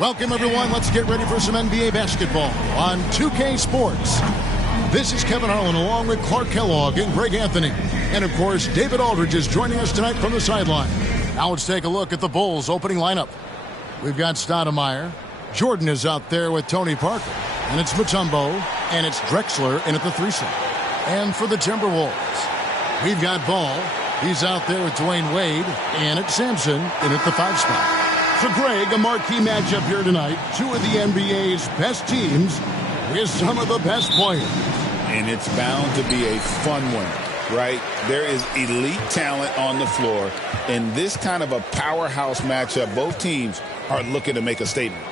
Welcome, everyone. Let's get ready for some NBA basketball on 2K Sports. This is Kevin Harlan along with Clark Kellogg and Greg Anthony. And, of course, David Aldridge is joining us tonight from the sideline. Now let's take a look at the Bulls' opening lineup. We've got Stoudemire. Jordan is out there with Tony Parker. And it's Mutombo. And it's Drexler in at the 3 slot. And for the Timberwolves, we've got Ball. He's out there with Dwayne Wade. And it's Sampson in at the 5 spot. For Greg, a marquee matchup here tonight. Two of the NBA's best teams with some of the best players. And it's bound to be a fun one, right? There is elite talent on the floor. In this kind of a powerhouse matchup, both teams are looking to make a statement.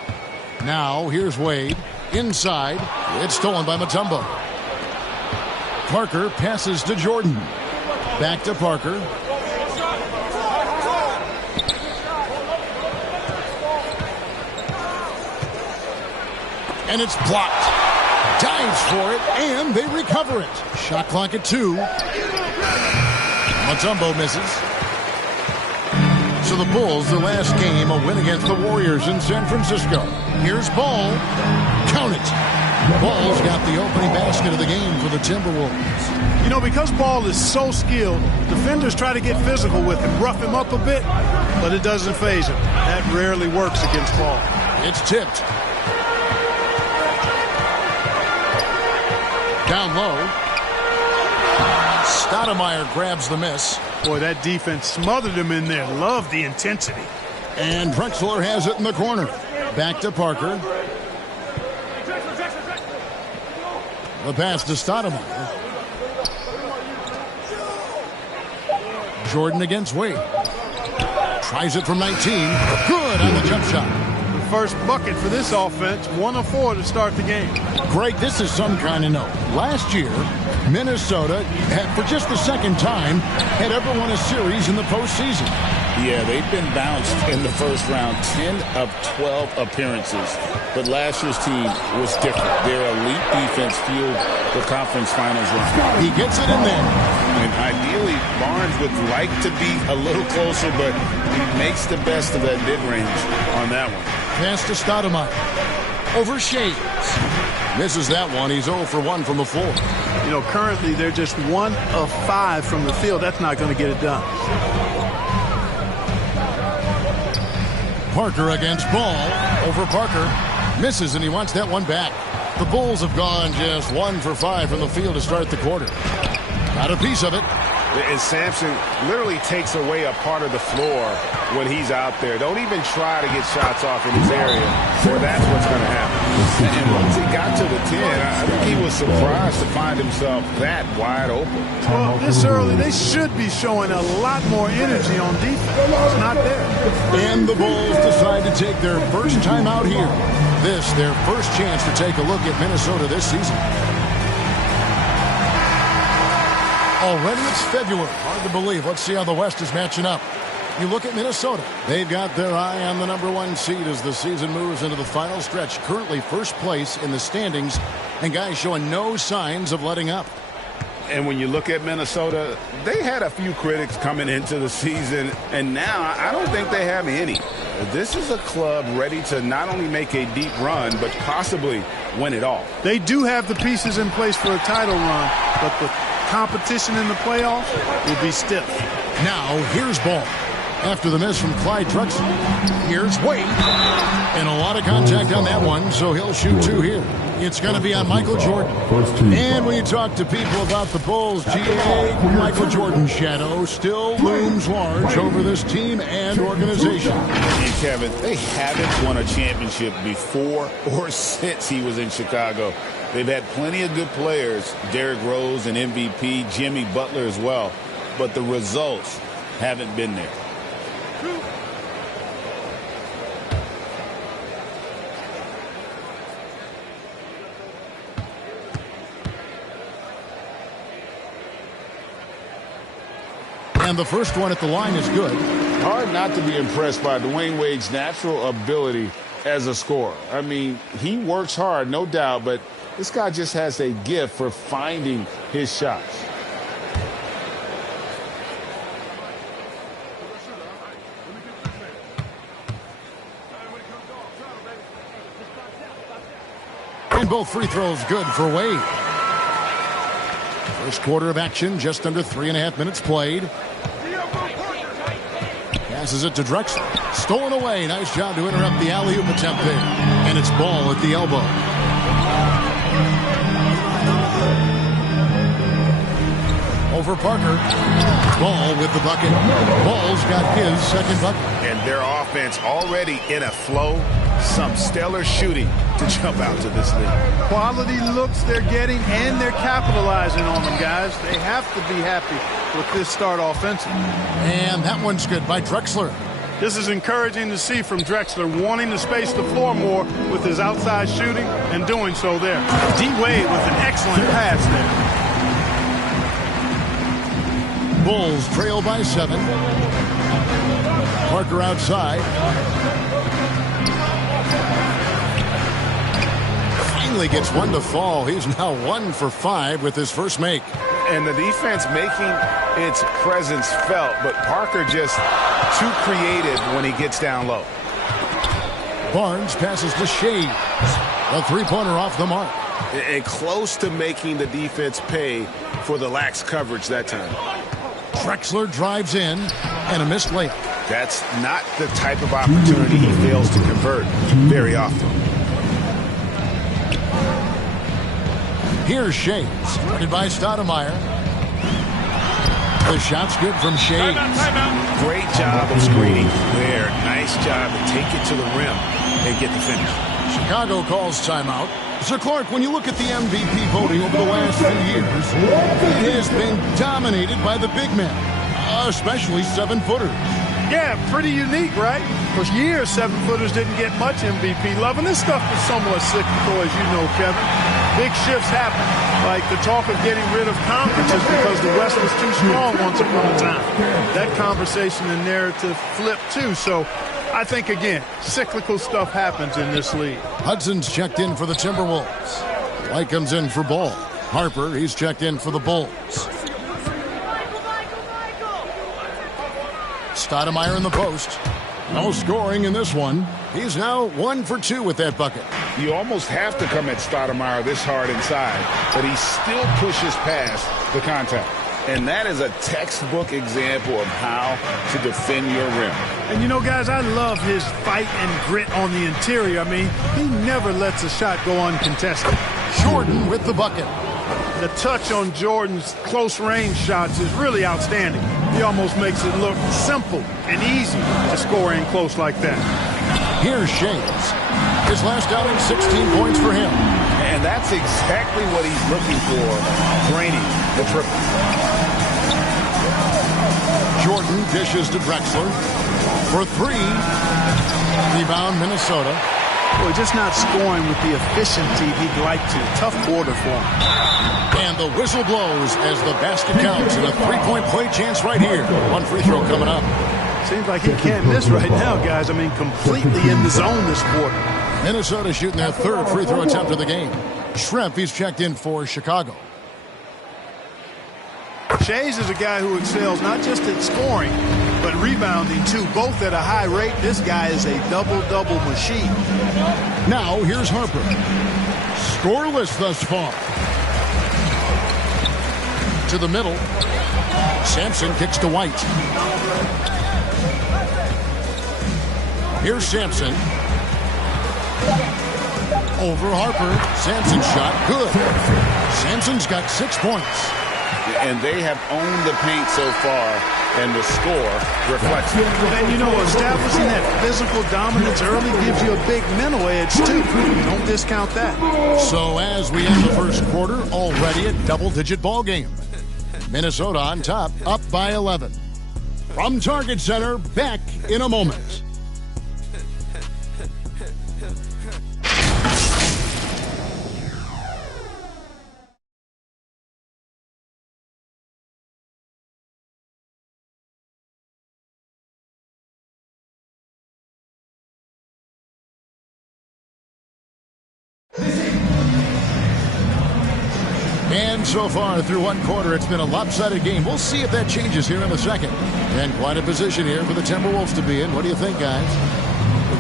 Now, here's Wade. Inside. It's stolen by Mutombo. Parker passes to Jordan. Back to Parker. And it's blocked. Dives for it, and they recover it. Shot clock at 2. Mutombo misses. So the Bulls, their last game, a win against the Warriors in San Francisco. Here's Ball. Count it. Ball's got the opening basket of the game for the Timberwolves. You know, because Ball is so skilled, defenders try to get physical with him, rough him up a bit, but it doesn't faze him. That rarely works against Ball. It's tipped. Down low. Stoudemire grabs the miss. Boy, that defense smothered him in there. Love the intensity. And Drexler has it in the corner. Back to Parker. The pass to Stoudemire. Jordan against Wade. Tries it from 19. Good on the jump shot. First bucket for this offense, 1 of 4 to start the game. Greg, this is some kind of note. Last year, Minnesota, for just the second time, had ever won a series in the postseason. Yeah, they've been bounced in the first round, 10 of 12 appearances. But last year's team was different. Their elite defense fueled the conference finals run. He gets it in there. And ideally, Barnes would like to be a little closer, but he makes the best of that mid-range on that one. Pass to Stoudemire. Over Shades. Misses that one. He's 0 for 1 from the floor. You know, currently they're just 1 of 5 from the field. That's not going to get it done. Parker against Ball. Over Parker. Misses, and he wants that one back. The Bulls have gone just 1 for 5 from the field to start the quarter. Got a piece of it. And Sampson literally takes away a part of the floor when he's out there. Don't even try to get shots off in his area, or that's what's going to happen. And once he got to the 10, I think he was surprised to find himself that wide open. Well, this early, they should be showing a lot more energy on defense. It's not there. And the Bulls decide to take their first time out here. This, their first chance to take a look at Minnesota this season. Already it's February. Hard to believe. Let's see how the West is matching up. You look at Minnesota. They've got their eye on the #1 seed as the season moves into the final stretch. Currently first place in the standings, and guys showing no signs of letting up. And when you look at Minnesota, they had a few critics coming into the season, and now I don't think they have any. This is a club ready to not only make a deep run, but possibly win it all. They do have the pieces in place for a title run, but the competition in the playoffs will be stiff. Now, here's Ball. After the miss from Clyde Drexler. Here's Wade. And a lot of contact on that one, so he'll shoot 2 here. It's going to be on Michael Jordan. And when you talk to people about the Bulls, GA, Michael Jordan's shadow still looms large over this team and organization. And Kevin, they haven't won a championship before or since he was in Chicago. They've had plenty of good players, Derrick Rose and MVP, Jimmy Butler as well, but the results haven't been there. And the first one at the line is good. Hard not to be impressed by Dwayne Wade's natural ability as a scorer. I mean, he works hard, no doubt, but this guy just has a gift for finding his shots. And both free throws good for Wade. First quarter of action, just under 3.5 minutes played. Passes it to Drexler. Stolen away. Nice job to interrupt the alley-oop attempt there. And it's Ball at the elbow. Over Parker. Ball with the bucket. Ball's got his second bucket. And their offense already in a flow. Some stellar shooting to jump out to this league. Quality looks they're getting, and they're capitalizing on them, guys. They have to be happy with this start offensively. And that one's good by Drexler. This is encouraging to see from Drexler, wanting to space the floor more with his outside shooting and doing so there. D-Wade with an excellent pass there. Bulls trail by 7. Parker outside. Finally gets one to fall. He's now 1 for 5 with his first make. And the defense making its presence felt, but Parker just too creative when he gets down low. Barnes passes to Shades. A three-pointer off the mark. And close to making the defense pay for the lax coverage that time. Drexler drives in, and a missed layup. That's not the type of opportunity he fails to convert very often. Here's Shades, guarded by Stoudemire. The shot's good from Shades. Timeout. Great job of screening there. Nice job to take it to the rim and get the finish. Chicago calls timeout. Sir Clark, when you look at the MVP voting over the last few years, it has been dominated by the big men, especially 7-footers. Yeah, pretty unique, right? For years, 7-footers didn't get much MVP love, and this stuff was somewhat cyclical, as you know, Kevin. Big shifts happen, like the talk of getting rid of conferences because the West was too strong once upon a time. That conversation and narrative flipped, too, so I think, again, cyclical stuff happens in this league. Hudson's checked in for the Timberwolves. White comes in for Ball. Harper, he's checked in for the Bulls. Stoudemire in the post. No scoring in this one. He's now 1 for 2 with that bucket. You almost have to come at Stoudemire this hard inside, but he still pushes past the contact. And that is a textbook example of how to defend your rim. And, you know, guys, I love his fight and grit on the interior. I mean, he never lets a shot go uncontested. Jordan with the bucket. The touch on Jordan's close-range shots is really outstanding. He almost makes it look simple and easy to score in close like that. Here's Shades. His last outing, 16 points for him. And that's exactly what he's looking for, draining the triple. Jordan dishes to Drexler for 3. Rebound, Minnesota. Boy, just not scoring with the efficiency he'd like to. Tough quarter for him. And the whistle blows as the basket counts and a 3-point play chance right here. One free throw coming up. Seems like he can't miss right now, guys. I mean, completely in the zone this quarter. Minnesota shooting their 3rd free throw attempt of the game. Schrempf, he's checked in for Chicago. Shays is a guy who excels not just at scoring, but rebounding, too, both at a high rate. This guy is a double-double machine. Now, here's Harper. Scoreless thus far. To the middle. Sampson kicks to White. Here's Sampson. Over Harper. Sampson's shot. Good. Sampson's got 6 points. And they have owned the paint so far, and the score reflects it. And, you know, establishing that physical dominance early gives you a big mental edge, too. Don't discount that. So as we end the first quarter, already a double-digit ball game. Minnesota on top, up by 11. From Target Center, back in a moment. And so far through one quarter, it's been a lopsided game. We'll see if that changes here in a second. And quite a position here for the Timberwolves to be in. What do you think, guys?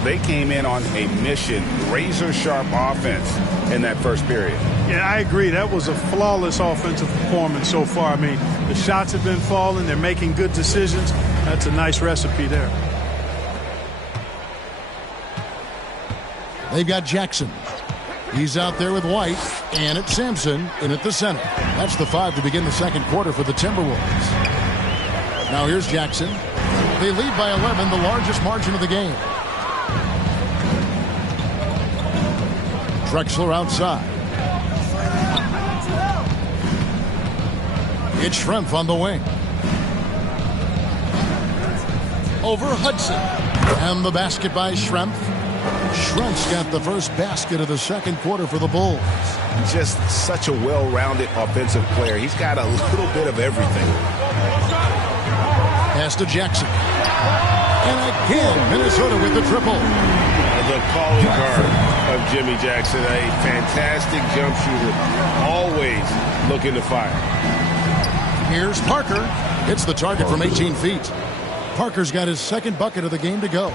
They came in on a mission, razor-sharp offense in that first period. Yeah, I agree. That was a flawless offensive performance so far. I mean, the shots have been falling. They're making good decisions. That's a nice recipe there. They've got Jackson. He's out there with White, and it's Sampson in at the center. That's the 5 to begin the second quarter for the Timberwolves. Now here's Jackson. They lead by 11, the largest margin of the game. Drexler outside. It's Schrempf on the wing. Over Hudson. And the basket by Schrempf. Schrempf's got the first basket of the second quarter for the Bulls. Just such a well-rounded offensive player. He's got a little bit of everything. Pass to Jackson. And again, Minnesota with the triple. The calling card of Jimmy Jackson, a fantastic jump shooter, always looking to fire. Here's Parker. Hits the target from 18 feet. Parker's got his second bucket of the game to go.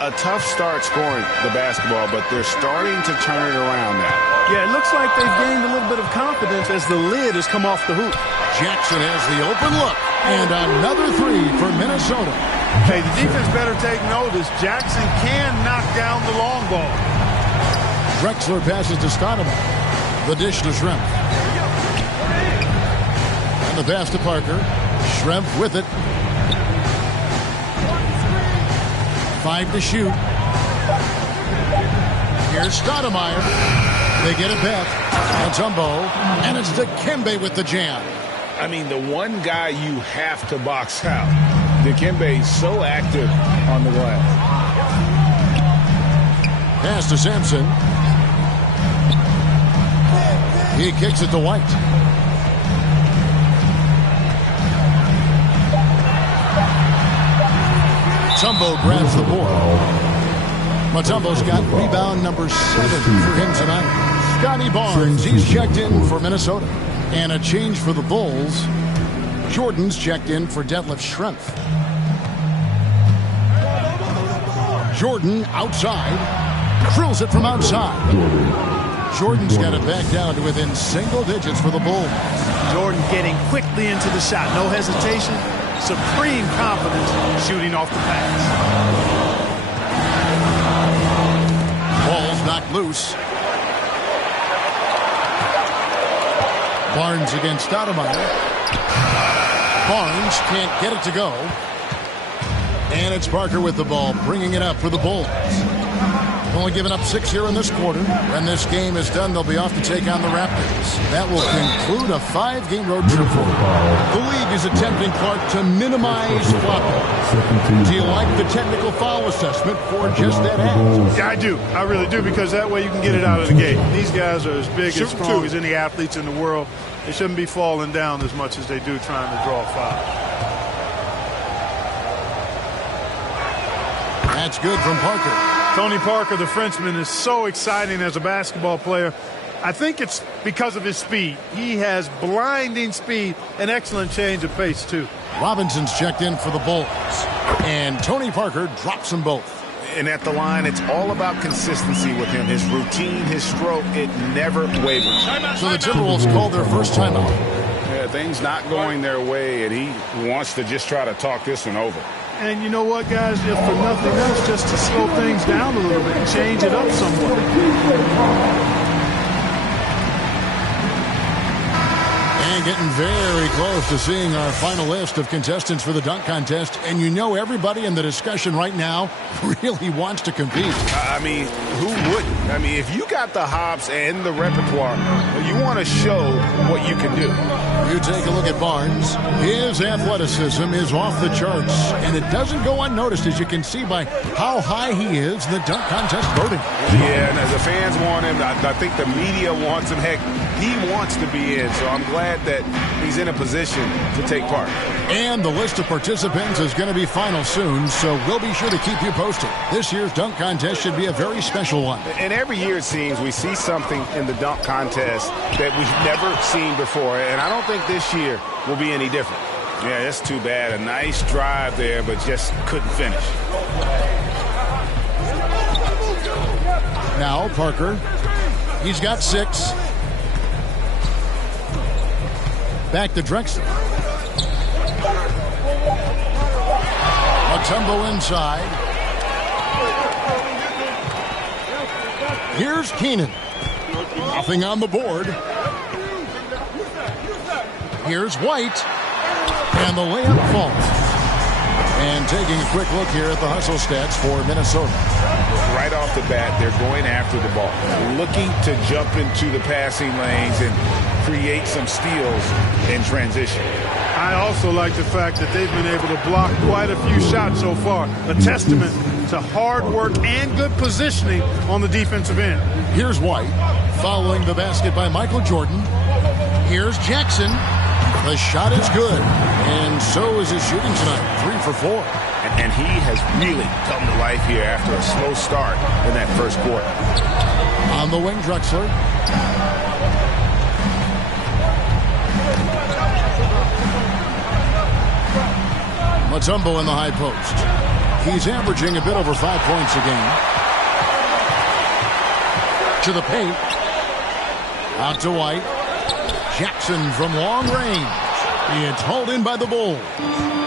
A tough start scoring the basketball, but they're starting to turn it around now. Yeah, it looks like they've gained a little bit of confidence as the lid has come off the hoop. Jackson has the open look. And another 3 for Minnesota. Hey, the defense better take notice. Jackson can knock down the long ball. Drexler passes to Stoudemire. The dish to Schrempf. And the pass to Parker. Schrempf with it. 5 to shoot. Here's Stoudemire. They get it back. Mutombo. And it's Dikembe with the jam. I mean, the one guy you have to box out. Dikembe so active on the glass. Pass to Sampson. He kicks it to White. Mutombo grabs the board. Mutombo's got rebound number 7 for him tonight. Scotty Barnes, he's checked in for Minnesota. And a change for the Bulls. Jordan's checked in for Detlef Schrempf. Jordan outside. Drills it from outside. Jordan's got it back down to within single digits for the Bulls. Jordan getting quickly into the shot. No hesitation. Supreme confidence shooting off the pass. Ball's knocked loose. Barnes against Stoudemire. Barnes can't get it to go. And it's Parker with the ball, bringing it up for the Bulls. Only giving up 6 here in this quarter. When this game is done, they'll be off to take on the Raptors. That will conclude a 5-game road trip for them. The league is attempting, Clark, to minimize flopping. Do you like the technical foul assessment for just that act? Yeah, I do. I really do, because that way you can get it out of the gate. These guys are as big and strong as any athletes in the world. They shouldn't be falling down as much as they do trying to draw a foul. That's good from Parker. Tony Parker, the Frenchman, is so exciting as a basketball player. I think it's because of his speed. He has blinding speed and excellent change of pace, too. Robinson's checked in for the Bulls. And Tony Parker drops them both. And at the line, it's all about consistency with him. His routine, his stroke, it never wavers. So the Timberwolves called their first timeout. Yeah, things not going their way, and he wants to just try to talk this one over. And you know what, guys, if for nothing else, just to slow things down a little bit and change it up somewhat. And getting very close to seeing our final list of contestants for the dunk contest. And you know everybody in the discussion right now really wants to compete. I mean, who wouldn't? I mean, if you got the hops and the repertoire, you want to show what you can do. You take a look at Barnes. His athleticism is off the charts. And it doesn't go unnoticed, as you can see by how high he is in the dunk contest voting. Yeah, and the fans want him. I think the media wants him. Heck, he wants to be in. So I'm glad that he's in a position to take part. And the list of participants is going to be final soon, so we'll be sure to keep you posted. This year's dunk contest should be a very special one. And every year it seems we see something in the dunk contest that we've never seen before. And I don't think this year will be any different. Yeah, that's too bad. A nice drive there, but just couldn't finish. Now Parker. He's got 6. Back to Drexler. Mutombo inside. Here's Keenan. Nothing on the board. Here's White. And the layup falls. And taking a quick look here at the hustle stats for Minnesota. Right off the bat, they're going after the ball, looking to jump into the passing lanes and create some steals in transition. I also like the fact that they've been able to block quite a few shots so far. A testament to hard work and good positioning on the defensive end. Here's White, following the basket by Michael Jordan. Here's Jackson. The shot is good, and so is his shooting tonight, 3 for 4. And he has really come to life here after a slow start in that first quarter. On the wing, Drexler. Mutombo in the high post. He's averaging a bit over 5 points a game. To the paint. Out to White. Jackson from long range. It's hauled in by the Bulls.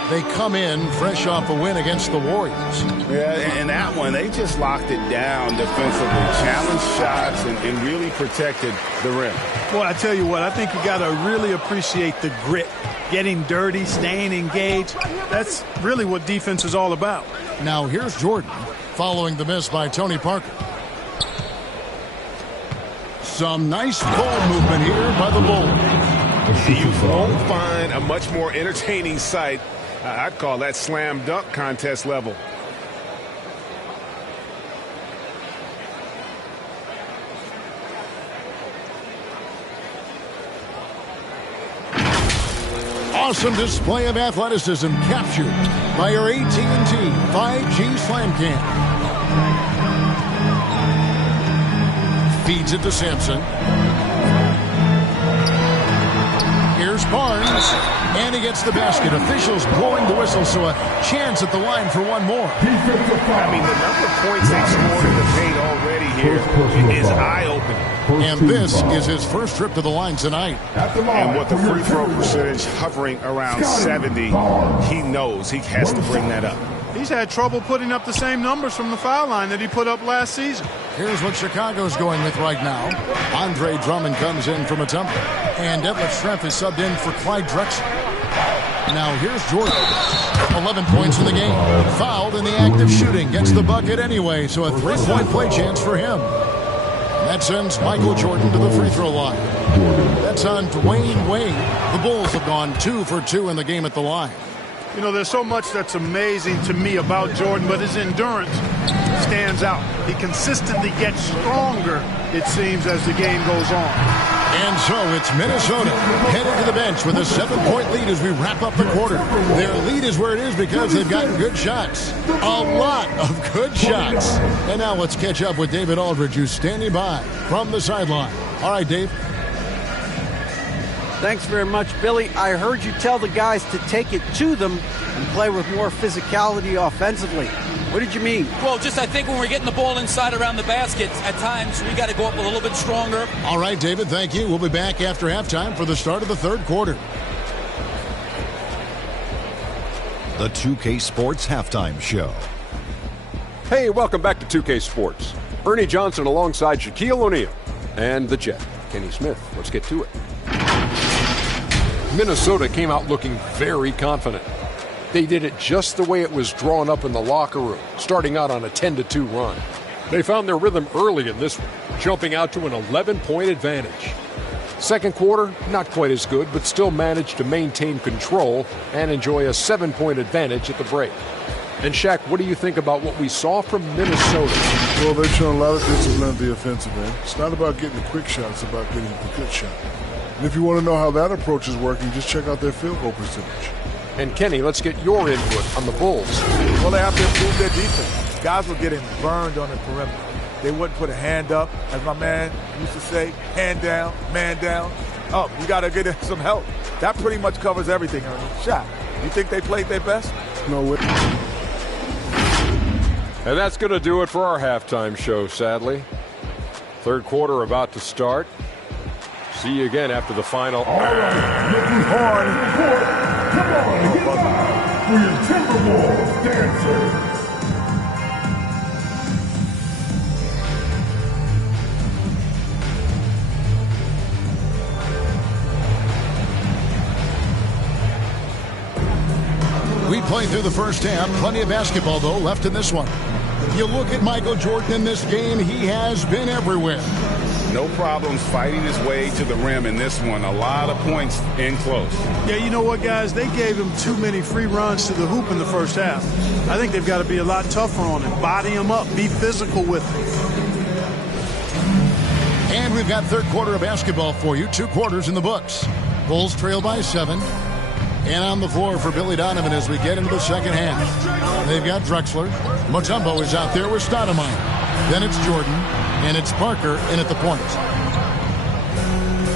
They come in fresh off a win against the Warriors. Yeah, and that one, they just locked it down defensively. Challenged shots and really protected the rim. Well, I tell you what, I think you got to really appreciate the grit. Getting dirty, staying engaged. That's really what defense is all about. Now here's Jordan, following the miss by Tony Parker. Some nice ball movement here by the Bulls. You won't find a much more entertaining sight. I'd call that slam dunk contest level. Awesome display of athleticism captured by your AT&T 5G Slam Cam. Feeds it to Sampson. Here's Barnes, and he gets the basket. Officials blowing the whistle, so a chance at the line for one more. I mean, the number of points they scored in the paint already here is eye-opening. And this is his first trip to the line tonight. And with the free throw percentage hovering around 70, he knows he has to bring that up. He's had trouble putting up the same numbers from the foul line that he put up last season. Here's what Chicago's going with right now. Andre Drummond comes in from Mutombo. And Detlef Schrempf is subbed in for Clyde Drexler. Now here's Jordan. 11 points in the game. Fouled in the act of shooting. Gets the bucket anyway, so a 3-point play chance for him. And that sends Michael Jordan to the free throw line. That's on Dwayne Wade. The Bulls have gone 2 for 2 in the game at the line. You know, there's so much that's amazing to me about Jordan, but his endurance stands out. He consistently gets stronger, it seems, as the game goes on. And so it's Minnesota headed to the bench with a 7-point lead as we wrap up the quarter. Their lead is where it is because they've gotten good shots. A lot of good shots. And now let's catch up with David Aldridge, who's standing by from the sideline. All right, Dave. Thanks very much, Billy. I heard you tell the guys to take it to them and play with more physicality offensively. What did you mean? Well, just I think when we're getting the ball inside around the baskets, at times we got to go up a little bit stronger. All right, David, thank you. We'll be back after halftime for the start of the third quarter. The 2K Sports Halftime Show. Hey, welcome back to 2K Sports. Ernie Johnson alongside Shaquille O'Neal and the Jet, Kenny Smith. Let's get to it. Minnesota came out looking very confident. They did it just the way it was drawn up in the locker room, starting out on a 10-2 run. They found their rhythm early in this one, jumping out to an 11-point advantage. Second quarter, not quite as good, but still managed to maintain control and enjoy a 7-point advantage at the break. And Shaq, what do you think about what we saw from Minnesota? Well, they've shown a lot of discipline at the offensive end. It's not about getting the quick shot, it's about getting the good shot. And if you want to know how that approach is working, just check out their field goal percentage. And Kenny, let's get your input on the Bulls. Well, they have to improve their defense. Guys were getting burned on the perimeter. They wouldn't put a hand up, as my man used to say, hand down, man down. Oh, you got to get some help. That pretty much covers everything, Ernie. Shaq, you think they played their best? No way. And that's going to do it for our halftime show, sadly. Third quarter about to start. See you again after the final. All right, looking hard at the court. Come on, get up for your Timberwolves dancers. We played through the first half. Plenty of basketball, though, left in this one. You look at Michael Jordan in this game, he has been everywhere. No problems fighting his way to the rim in this one. A lot of points in close. Yeah, you know what, guys? They gave him too many free runs to the hoop in the first half. I think they've got to be a lot tougher on him. Body him up. Be physical with him. And we've got third quarter of basketball for you. 2 quarters in the books. Bulls trail by 7. And on the floor for Billy Donovan as we get into the second half. They've got Drexler. Mutombo is out there with Stoudemire. Then it's Jordan. And it's Parker in at the point.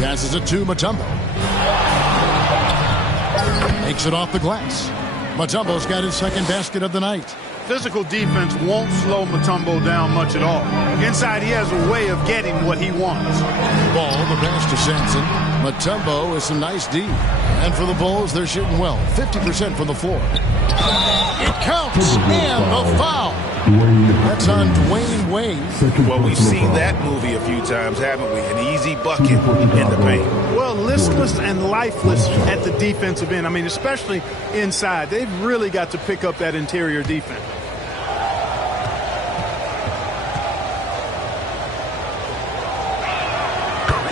Passes it to Mutombo. Makes it off the glass. Mutombo's got his second basket of the night. Physical defense won't slow Mutombo down much at all. Inside, he has a way of getting what he wants. Ball, the pass to Sampson. Mutombo is some nice D. And for the Bulls, they're shooting well. 50% from the floor. It counts. And the foul. That's on Dwayne Wade. Well, we've seen that movie a few times, haven't we? An easy bucket in the paint. Well, listless and lifeless at the defensive end. I mean, especially inside. They've really got to pick up that interior defense.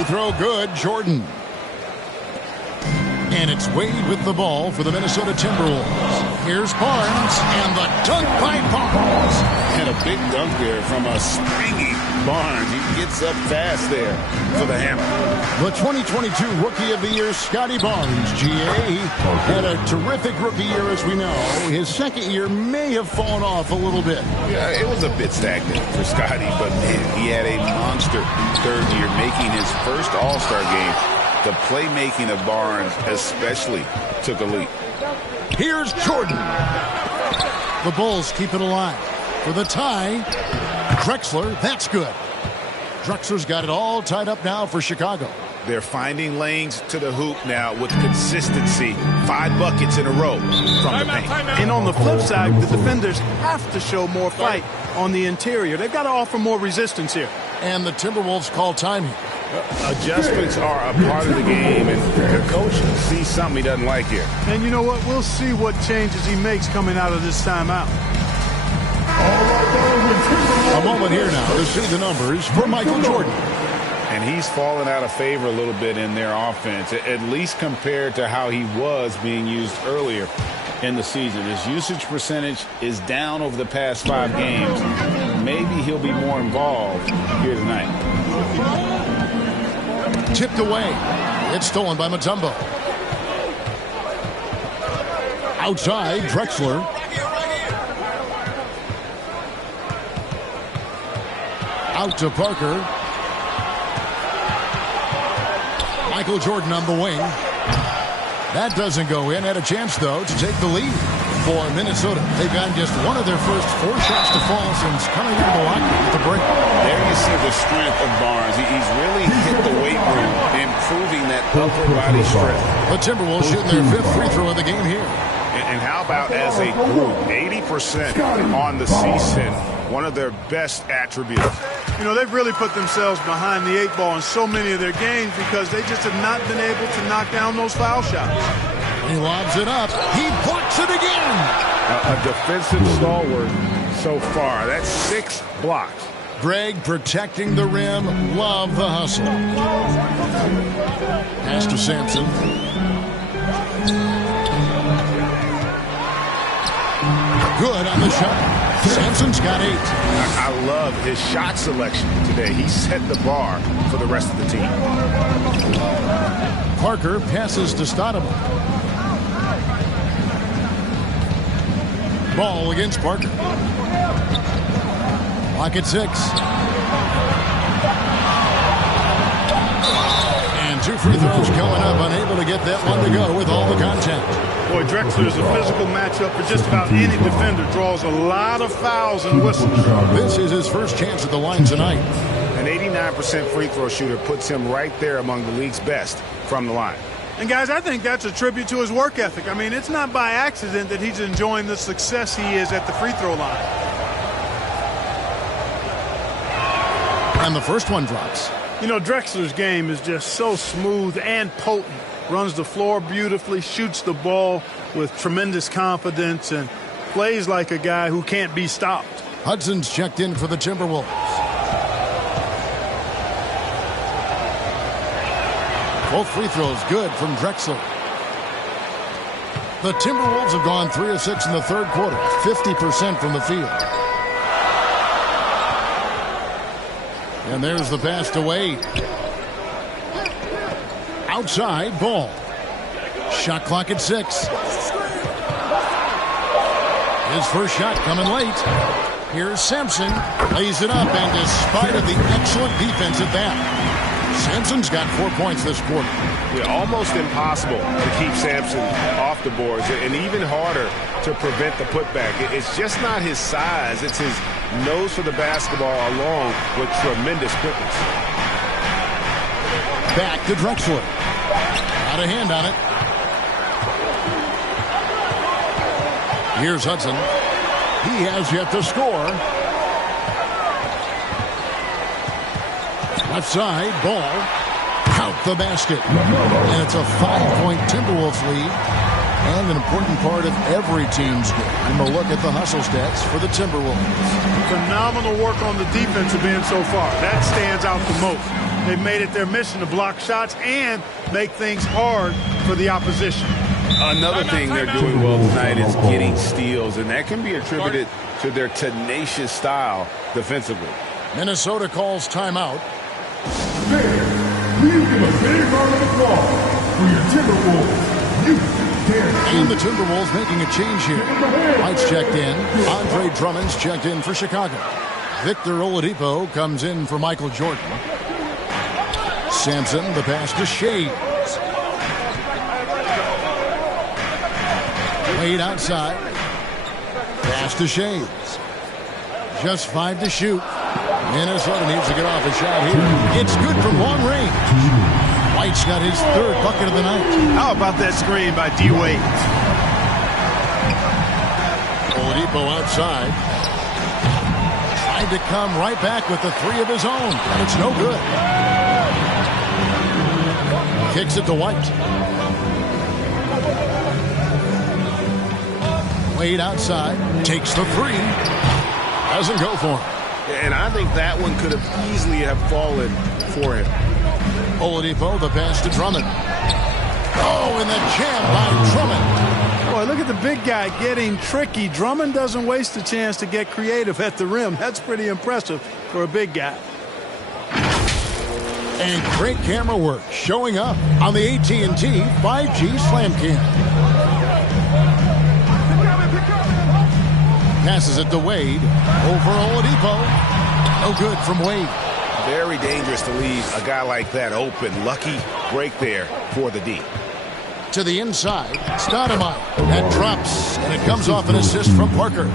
Free throw good, Jordan. And it's Wade with the ball for the Minnesota Timberwolves. Here's Barnes, and the dunk by Barnes. And a big dunk there from a springy Barnes. He gets up fast there for the hammer. The 2022 Rookie of the Year, Scotty Barnes, GA. He had a terrific rookie year, as we know. His second year may have fallen off a little bit. Yeah, it was a bit stagnant for Scotty, but he had a monster third year, making his first All-Star game. The playmaking of Barnes especially took a leap. Here's Jordan. The Bulls keep it alive. For the tie, Drexler, that's good. Drexler's got it all tied up now for Chicago. They're finding lanes to the hoop now with consistency. 5 buckets in a row from the paint. And on the flip side, the defenders have to show more fight on the interior. They've got to offer more resistance here. And the Timberwolves call time here. Adjustments are a part of the game, and the coach sees something he doesn't like here. And you know what? We'll see what changes he makes coming out of this timeout. A moment here now to see the numbers for Michael Jordan. And he's fallen out of favor a little bit in their offense, at least compared to how he was being used earlier in the season. His usage percentage is down over the past 5 games. Maybe he'll be more involved here tonight. Tipped away. It's stolen by Mutombo. Outside, Drexler. Out to Parker. Michael Jordan on the wing. That doesn't go in. Had a chance, though, to take the lead for Minnesota. They've gotten just one of their first 4 shots to fall since coming into the locker room at the break. There you see the strength of Barnes. He's really hit the weight room, improving that upper body strength. The Timberwolves shooting their 5th free throw of the game here. And how about as a group, 80% on the season, one of their best attributes. You know, they've really put themselves behind the 8 ball in so many of their games because they just have not been able to knock down those foul shots. He lobs it up. He blocks it again. A defensive stalwart so far. That's 6 blocks. Greg protecting the rim. Love the hustle. Pass to Sampson. Good on the shot. Sampson's got 8. I love his shot selection today. He set the bar for the rest of the team. Parker passes to Stoudemire. Ball against Parker. Clock at 6. And 2 free throws coming up. Unable to get that one to go with all the contact. Boy, Drexler is a physical matchup for just about any defender. Draws a lot of fouls and whistles. This is his first chance at the line tonight. An 89% free throw shooter puts him right there among the league's best from the line. And, guys, I think that's a tribute to his work ethic. I mean, it's not by accident that he's enjoying the success he is at the free throw line. And the first one drops. You know, Drexler's game is just so smooth and potent. Runs the floor beautifully, shoots the ball with tremendous confidence, and plays like a guy who can't be stopped. Hudson's checked in for the Timberwolves. Both free throws good from Drexler. The Timberwolves have gone 3 of 6 in the third quarter, 50% from the field. And there's the pass to Wade. Outside, Ball. Shot clock at 6. His first shot coming late. Here's Sampson. Lays it up, and despite of the excellent defense at that, Sampson's got 4 points this quarter. Yeah, almost impossible to keep Sampson off the boards, and even harder to prevent the putback. It's just not his size. It's his nose for the basketball along with tremendous quickness. Back to Drexler. Got a hand on it. Here's Hudson. He has yet to score. Left side, Ball. Count the basket. And it's a 5-point Timberwolves lead. And an important part of every team's game. And a look at the hustle stats for the Timberwolves. Phenomenal work on the defensive end so far. That stands out the most. They've made it their mission to block shots and make things hard for the opposition. Another thing they're doing well tonight is getting steals, and that can be attributed to their tenacious style defensively. Minnesota calls timeout. Please give a big round of applause for your Timberwolves youth dancers. And the Timberwolves making a change here. White's checked in. Andre Drummond's checked in for Chicago. Victor Oladipo comes in for Michael Jordan. Sampson, the pass to Shea. Wade outside. Pass to Shea. Just 5 to shoot. Minnesota needs to get off a shot here. It's good from long range. White's got his 3rd bucket of the night. How about that screen by D-Wade? Oladipo outside. Tried to come right back with the 3 of his own, and it's no good. Kicks it to White. Wade outside. Takes the 3. Doesn't go for him. And I think that one could have easily have fallen for him. Oladipo, the pass to Drummond. Oh, and the jam by Drummond. Boy, look at the big guy getting tricky. Drummond doesn't waste a chance to get creative at the rim. That's pretty impressive for a big guy. And great camera work showing up on the AT&T 5G Slam Cam. Passes it to Wade. Over Oladipo. No good from Wade. Very dangerous to leave a guy like that open. Lucky break there for the D. To the inside. Stoudemire. That drops. And it comes off an assist from Parker.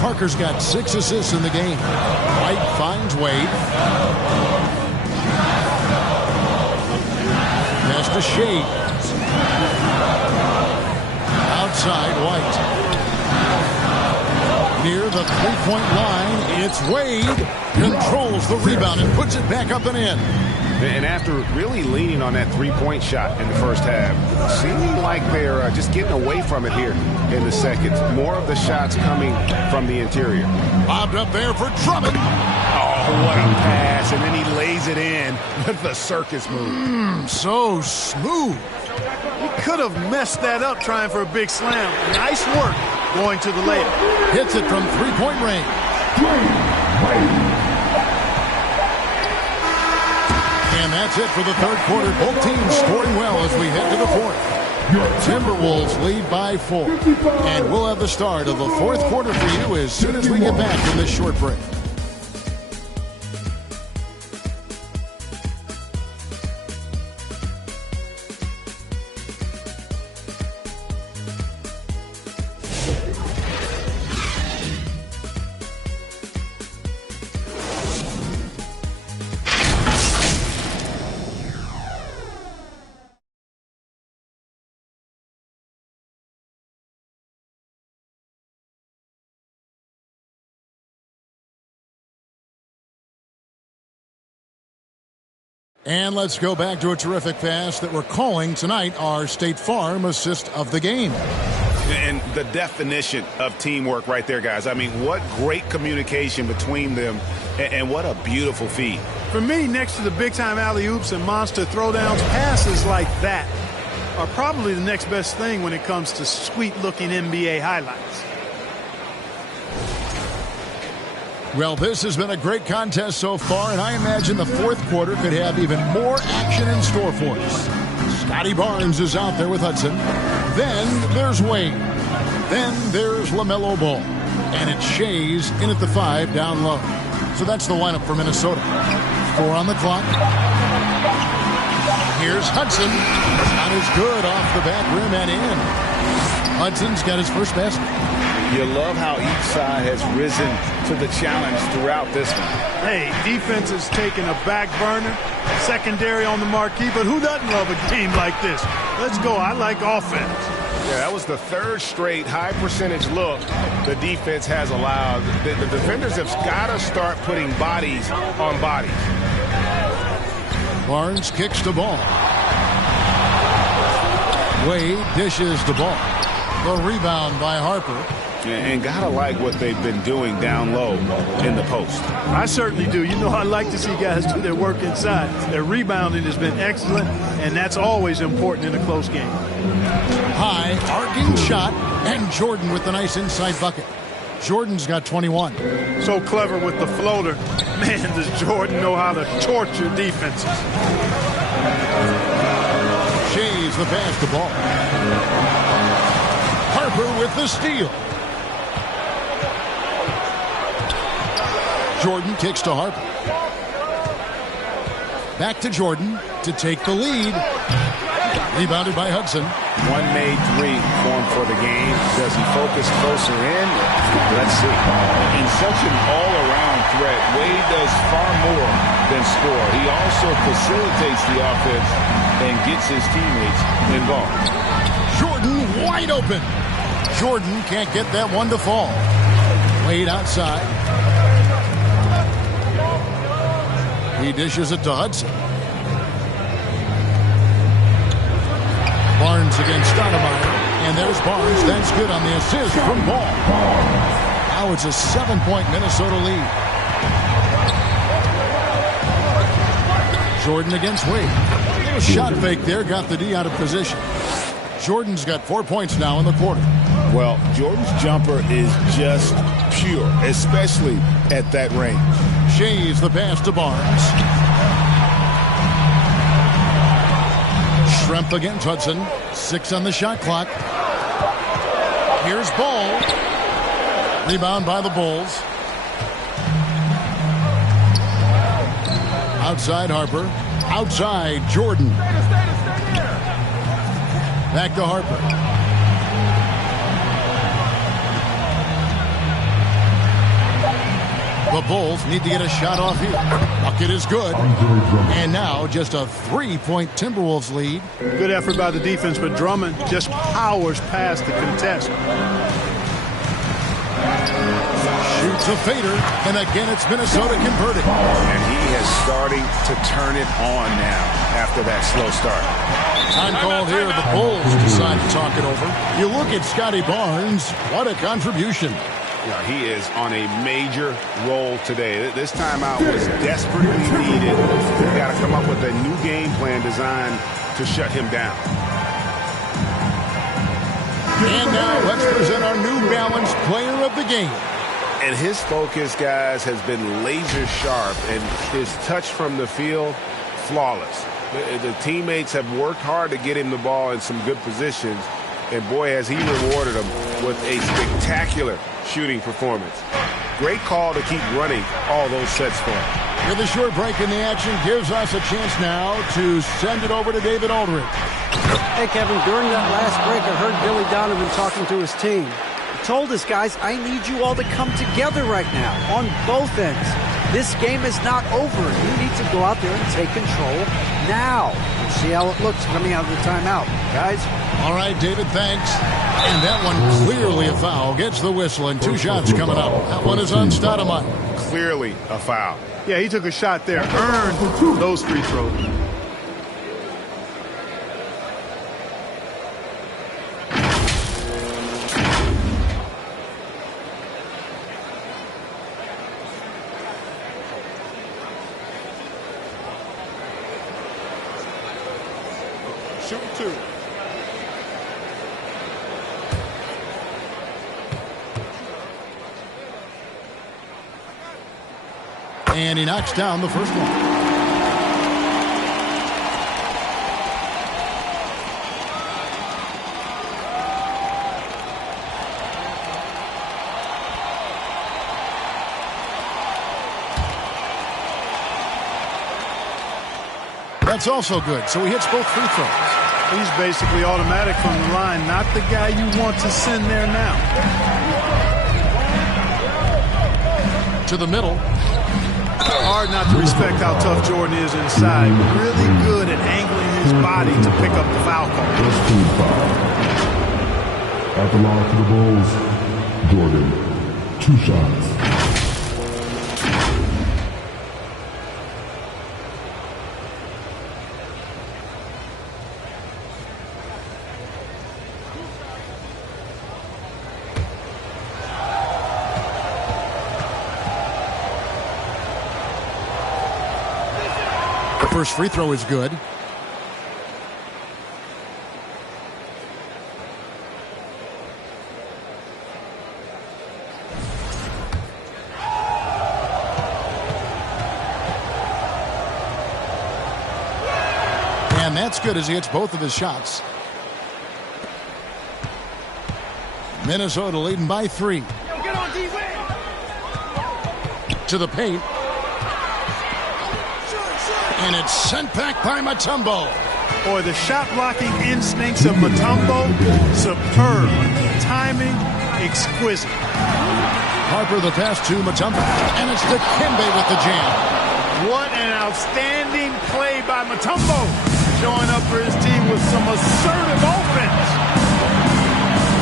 Parker's got 6 assists in the game. White finds Wade. Pass to Shea. Outside White. Near the 3-point line, it's Wade. Controls the rebound and puts it back up and in. And after really leaning on that 3-point shot in the first half, seeming like they're just getting away from it here in the second. More of the shots coming from the interior. Lobbed up there for Drummond. Oh, what a pass. And then he lays it in with the circus move. So smooth. He could have messed that up trying for a big slam. Nice work. going to the layup. Hits it from three-point range. And that's it for the third quarter. Both teams scoring well as we head to the fourth. Timberwolves lead by 4. And we'll have the start of the fourth quarter for you as soon as we get back from this short break. And let's go back to a terrific pass that we're calling tonight our State Farm assist of the game. And the definition of teamwork right there, guys. I mean, what great communication between them, and what a beautiful feed. For me, next to the big-time alley-oops and monster throwdowns, passes like that are probably the next best thing when it comes to sweet-looking NBA highlights. Well, this has been a great contest so far, and I imagine the fourth quarter could have even more action in store for us. Scotty Barnes is out there with Hudson. Then there's Wade. Then there's LaMelo Ball. And it's Shays in at the 5 down low. So that's the lineup for Minnesota. 4 on the clock. Here's Hudson. Not as good off the back rim and in. Hudson's got his first basket. You love how each side has risen to the challenge throughout this one. Hey, defense is taking a back burner, secondary on the marquee, but who doesn't love a game like this? Let's go. I like offense. Yeah, that was the third straight high percentage look the defense has allowed. The defenders have got to start putting bodies on bodies. Barnes kicks the ball. Wade dishes the ball. The rebound by Harper. And gotta like what they've been doing down low in the post. I certainly do. You know, I like to see guys do their work inside. Their rebounding has been excellent, and that's always important in a close game. High, arcing shot, and Jordan with the nice inside bucket. Jordan's got 21. So clever with the floater. Man, does Jordan know how to torture defenses. Shays the basketball. Harper with the steal. Jordan kicks to Harper. Back to Jordan to take the lead. Rebounded by Hudson. One made 3 formed for the game. Does he focus closer in? Let's see. In such an all-around threat, Wade does far more than score. He also facilitates the offense and gets his teammates involved. Jordan wide open. Jordan can't get that one to fall. Wade outside. He dishes it to Hudson. Barnes against Stoudemire. And there's Barnes. That's good on the assist from Ball. Now it's a 7-point Minnesota lead. Jordan against Wade. A shot fake there. Got the D out of position. Jordan's got 4 points now in the quarter. Well, Jordan's jumper is just pure, especially at that range. Shays the pass to Barnes. Schrempf against Hudson. 6 on the shot clock. Here's Ball. Rebound by the Bulls. Outside Harper. Outside Jordan. Back to Harper. The Bulls need to get a shot off here. Bucket is good. And now just a 3-point Timberwolves lead. Good effort by the defense, but Drummond just powers past the contest. Shoots a fader, and again it's Minnesota converted. And he is starting to turn it on now after that slow start. Time called here. The Bulls decide to talk it over. You look at Scotty Barnes. What a contribution. Yeah, he is on a major role today. This timeout was desperately needed. They've got to come up with a new game plan designed to shut him down. And now let's present our New Balance Player of the Game. And his focus, guys, has been laser sharp, and his touch from the field, flawless. The teammates have worked hard to get him the ball in some good positions, and boy, has he rewarded them with a spectacular shooting performance. Great call to keep running all those sets for him. With a short break in the action gives us a chance now to send it over to David Aldridge. Hey, Kevin, during that last break, I heard Billy Donovan talking to his team. He told his guys, I need you all to come together right now on both ends. This game is not over. You need to go out there and take control now. We'll see how it looks coming out of the timeout. Guys? All right, David, thanks. And that one clearly a foul. Gets the whistle, and 2 shots coming up. That one is on Stoudemire. Clearly a foul. Yeah, he took a shot there. Earned those free throws. Shoot 2. And he knocks down the first one. That's also good. So he hits both free throws. He's basically automatic from the line, not the guy you want to send there now. To the middle. Hard not to respect how tough Jordan is inside. Really good at angling his body to pick up the foul call. Just 2 foul. At the line for the Bulls, Jordan, 2 shots. First free throw is good. And that's good as he hits both of his shots. Minnesota leading by 3. To the paint. And it's sent back by Mutombo. Boy, the shot-blocking instincts of Mutombo, superb. Timing, exquisite. Harper the pass to Mutombo. And it's Dikembe with the jam. What an outstanding play by Mutombo. Showing up for his team with some assertive offense.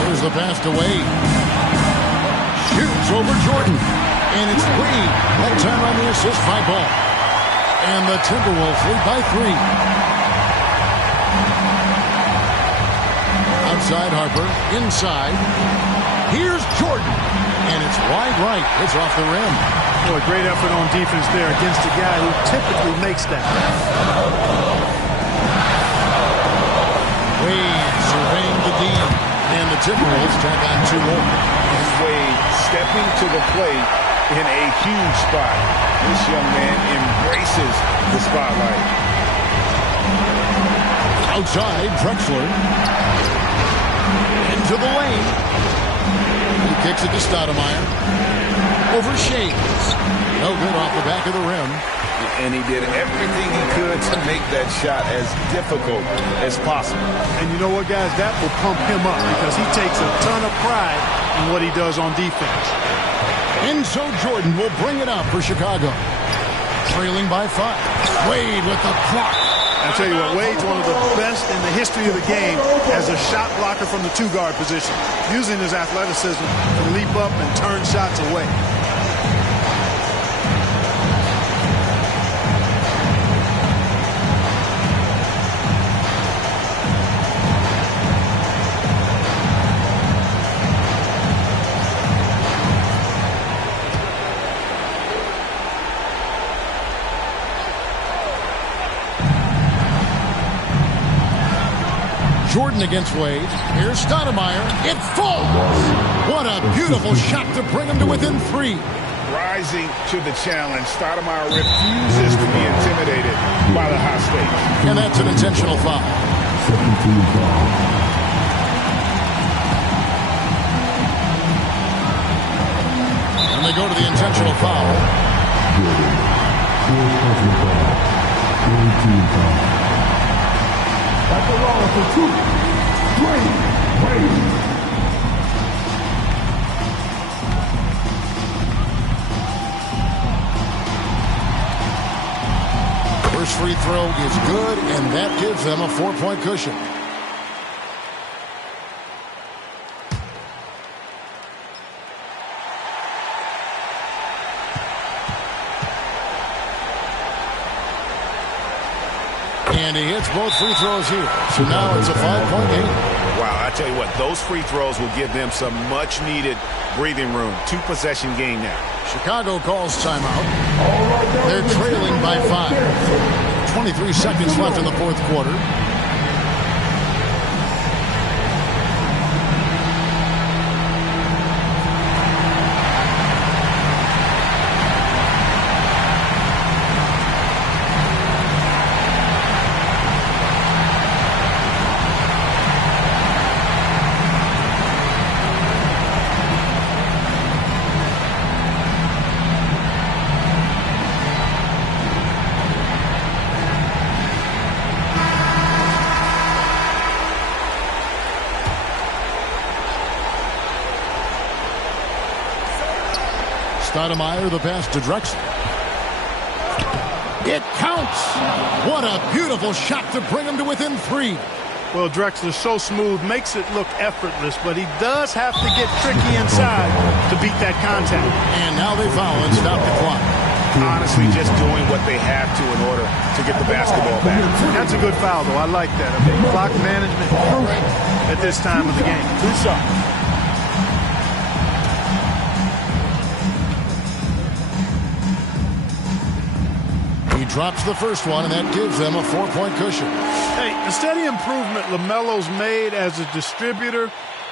Here's the pass to Wade. Shoots over Jordan. And it's Wade. That time on the assist by Ball. And the Timberwolves lead by 3. Outside Harper, inside. Here's Jordan. And it's wide right. It's off the rim. Boy, great effort on defense there against a guy who typically makes that. Wade surveying the D. And the Timberwolves tack on 2 more. And Wade stepping to the plate in a huge spot. This young man embraces the spotlight. Outside, Drexler. Into the lane. He kicks it to Stoudemire. Over Shades. No good off the back of the rim. And he did everything he could to make that shot as difficult as possible. And you know what, guys? That will pump him up because he takes a ton of pride in what he does on defense. And so Jordan will bring it up for Chicago. Trailing by 5. Wade with the block. I'll tell you what, Wade's one of the best in the history of the game as a shot blocker from the 2-guard position, using his athleticism to leap up and turn shots away. Jordan against Wade. Here's Stoudemire. It falls. What a beautiful shot to bring him to within 3. Rising to the challenge, Stoudemire refuses to be intimidated by the high stakes. And that's an intentional foul. Second team foul. And they go to the intentional foul. Personal foul. Third team foul. At the line for 2. Wade. First free throw is good, and that gives them a 4-point cushion. And he hits both free throws here. So now it's a 5-point game. Wow, I tell you what, those free throws will give them some much-needed breathing room. 2-possession game now. Chicago calls timeout. They're trailing by 5. 23 seconds left in the fourth quarter. Stoudemire, the pass to Drexler. It counts. What a beautiful shot to bring him to within 3. Well, Drexler's so smooth, makes it look effortless, but he does have to get tricky inside to beat that contact. And now they foul and stop the clock. Honestly, just doing what they have to in order to get the basketball back. That's a good foul, though. I like that. I mean, clock management crucial at this time of the game. 2 shots. He drops the first one, and that gives them a 4-point cushion. Hey, the steady improvement LaMelo's made as a distributor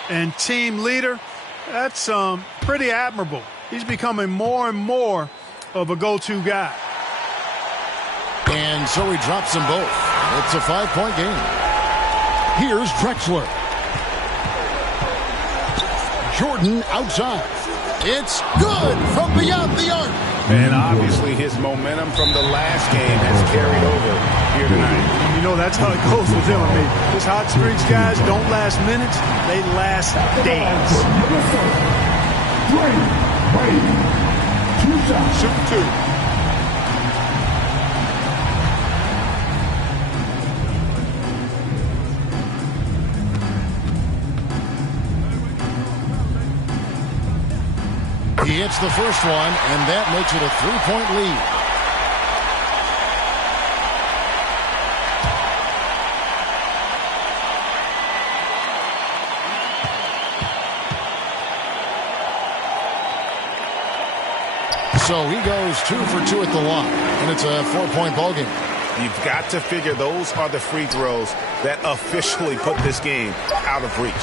and team leader, that's pretty admirable. He's becoming more and more of a go-to guy. And so he drops them both. It's a 5-point game. Here's Drexler. Jordan outside. It's good from beyond the arc. And obviously his momentum from the last game has carried over here tonight. You know, that's how it goes with him. I mean, his hot streaks, guys, don't last minutes. They last days. Wade. 2 shots. Shoot 2. He hits the first one, and that makes it a 3-point lead. So he goes 2 for 2 at the line, and it's a 4-point ball game. You've got to figure those are the free throws that officially put this game out of reach.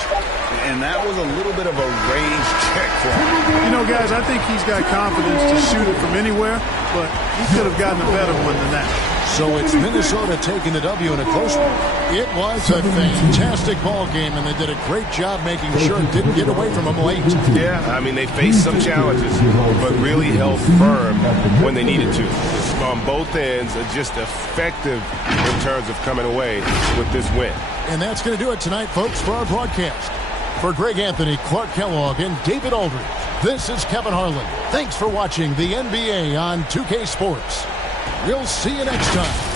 And that was a little bit of a range check for him. You know, guys, I think he's got confidence to shoot it from anywhere, but he could have gotten a better one than that. So it's Minnesota taking the W in a close one. It was a fantastic ball game, and they did a great job making sure it didn't get away from them late. Yeah, I mean, they faced some challenges, but really held firm when they needed to. On both ends, just effective in terms of coming away with this win. And that's going to do it tonight, folks, for our broadcast. For Greg Anthony, Clark Kellogg, and David Aldridge, this is Kevin Harlan. Thanks for watching the NBA on 2K Sports. We'll see you next time.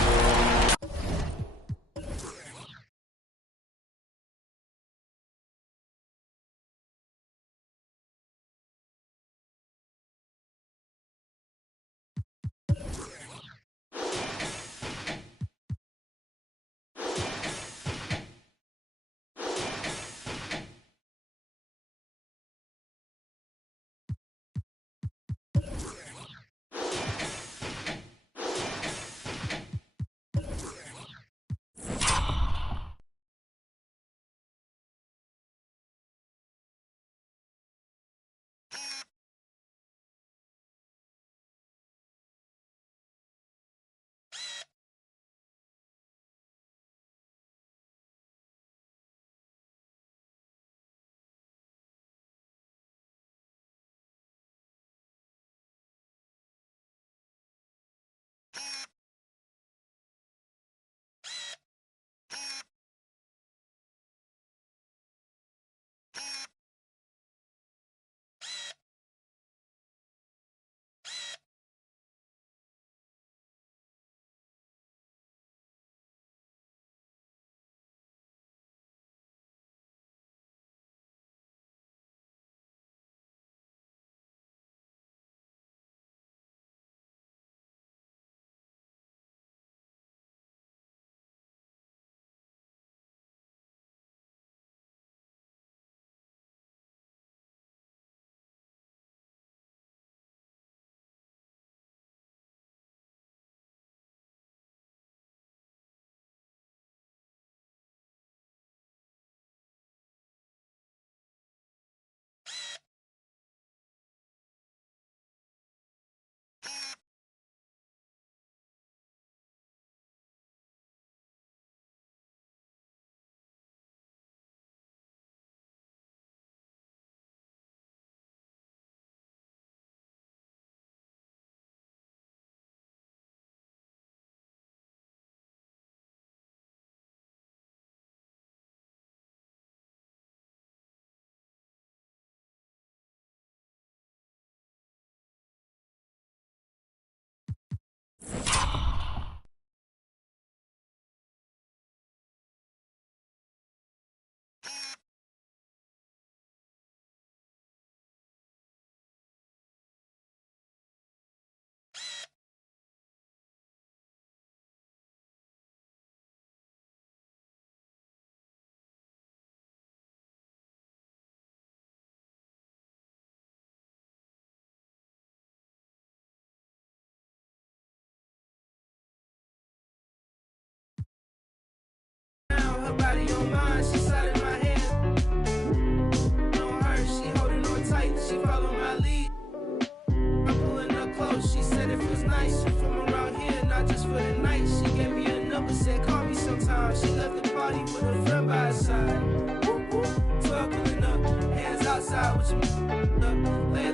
me sometimes. She left the party with a friend by her side. 12 pulling up, hands outside with your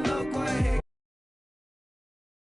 up.